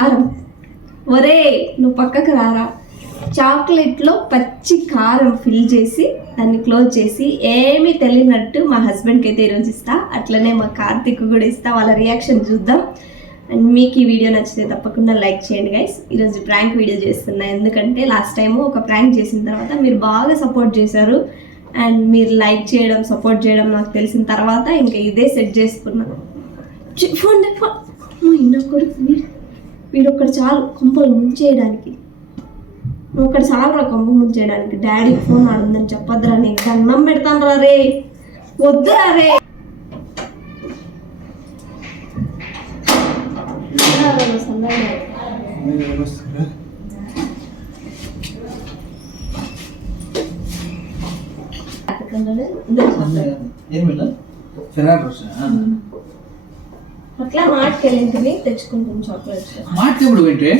కారం. ఒరే నువ్వు పక్కకు రారా. చాక్లెట్లో పచ్చి కారం ఫిల్ చేసి దాన్ని క్లోజ్ చేసి ఏమీ తెలియనట్టు మా హస్బెండ్కి అయితే ఈరోజు ఇస్తా. అట్లనే మా కార్తిక్ కూడా ఇస్తా. వాళ్ళ రియాక్షన్ చూద్దాం. అండ్ మీకు ఈ వీడియో నచ్చితే తప్పకుండా లైక్ చేయండి గైస్. ఈరోజు ప్రాంక్ వీడియో చేస్తున్నా, ఎందుకంటే లాస్ట్ టైము ఒక ప్రాంక్ చేసిన తర్వాత మీరు బాగా సపోర్ట్ చేశారు. అండ్ మీరు లైక్ చేయడం సపోర్ట్ చేయడం నాకు తెలిసిన తర్వాత ఇంకా ఇదే సెట్ చేసుకున్నాను. ఫోన్ వీడొక్కడు చాలు కొంపలు ముంచేయడానికి. నువ్వు ఒకటి చాలు రా కొంప ముంచేయడానికి. డాడీకి ఫోన్ ఆడుందని చెప్పొద్దురా, నీకు దండం పెడతాను రా రే. వద్దురా రే. అట్లా మార్ట్కి వెళ్ళింటివి తెచ్చుకుంటాం చాక్లెట్స్. మార్ట్కి ఎప్పుడు పోయింటే?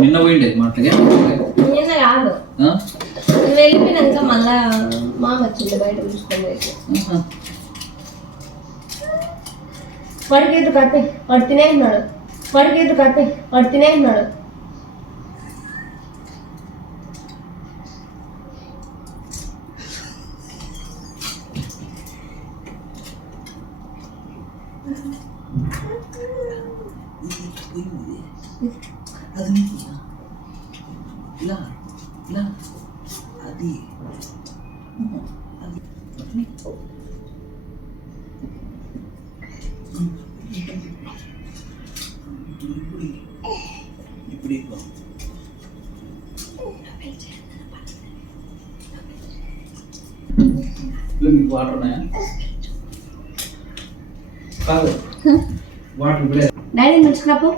నిన్న పోయిండే మార్ట్కి. నిన్న కాదు, వెళ్ళిపోయినాక మళ్ళా మామ వచ్చింది బయట చూసుకొని. వాడికి కట్టే వాడు తినేస్తున్నాడు. వాడు తినేస్తున్నాడు. అది మీకు వాటర్ ఉన్నాయా? కాదు వాటర్ ఇప్పుడే. డాడీని పిలుచుకురాపు.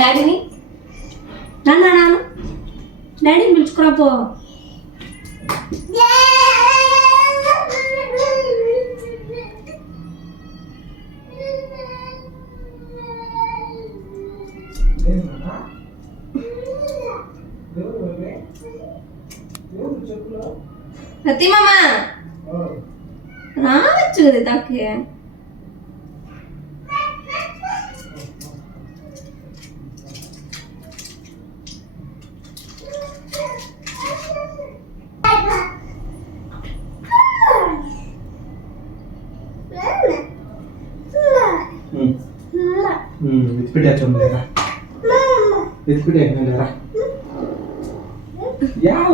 డాడీని నాన్న డాడీని పిలుచుకురాపో. ప్రతిమమ్మ రావచ్చు కదా తాకే.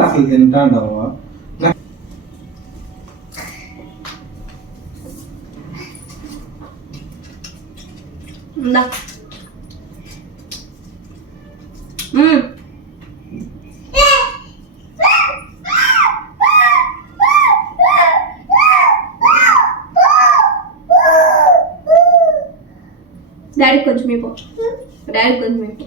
అసలు తింటాండవు. డాడీ కొంచెం ఇపో. డాడీ కొంచెం ఇపో.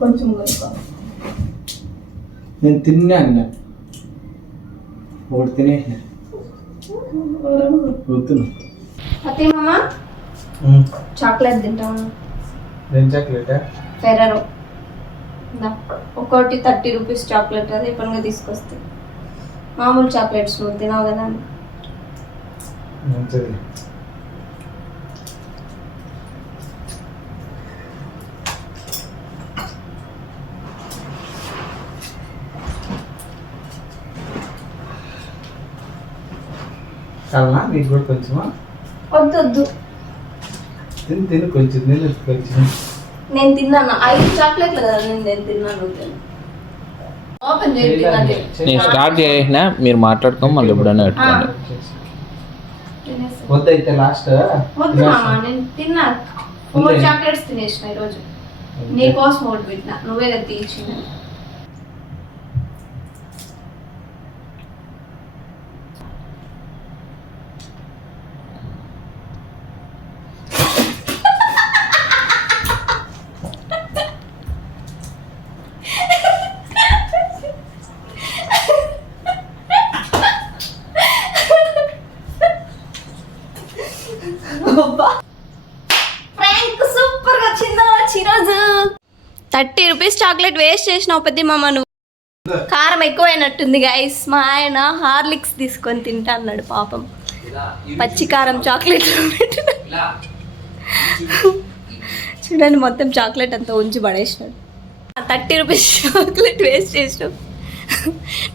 కొంచెం కొంచెం నేను తిన్నా అన్న ఒకటి తినేసిన. అత్తయ్యమ్మ చాక్లెట్ తింటావా? ఏం చాక్లెట్? ఫెరరో. ఒక్కోటి 30 రూపీస్ చాక్లెట్. అది ఎప్పటిగా తీసుకొస్తే మామూలు చాక్లెట్స్ నువ్వు తినావు కదా. మంచిది. కావాలా నీకు కూడా కొంచెమా? వద్దు తిను కొంచెం. నేను తిన్నాను 5 చాక్లెట్లు కదా. నేను తిన్నాను. ఓపెన్ చేయండి. నేను స్టార్ట్ చేసిన, మీరు మాట్లాడుకోం మళ్ళీ ఎప్పుడైనా పెట్టుకోండి. వద్దయితే లాస్ట్ వద్దు మామ, నేను తిన్నా 4 చాక్లెట్స్ తినేసిన ఈరోజు. నీకోసం ఒకటి పెట్టినా, నువ్వే కదా తీయించిన. ఫ్రాంక్ సూపర్ గా వచ్చిందా ఈరోజు 30 రూపీస్ చాక్లెట్ వేస్ట్ చేసినావు పెద్ద మామ నువ్వు. కారం ఎక్కువైనట్టుంది గైస్. మా ఆయన హార్లిక్స్ తీసుకొని తింటా అన్నాడు పాపం. పచ్చి కారం చాక్లెట్ చూడండి మొత్తం చాక్లెట్ అంతా ఉంచి పడేసినాడు. 30 రూపీస్ చాక్లెట్ వేస్ట్ చేసినావు.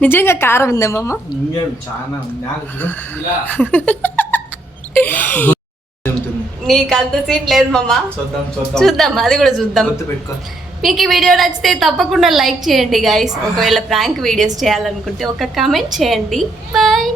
నిజంగా కారం ఉందా మామ? చాలా నీకు అంత సీన్ లేదు మామ. చూద్దాం అది కూడా చూద్దాం. మీకు ఈ వీడియో నచ్చితే తప్పకుండా లైక్ చేయండి గైస్. ఒకవేళ ప్రాంక్ వీడియోస్ చేయాలనుకుంటే ఒక కామెంట్ చేయండి. బాయ్.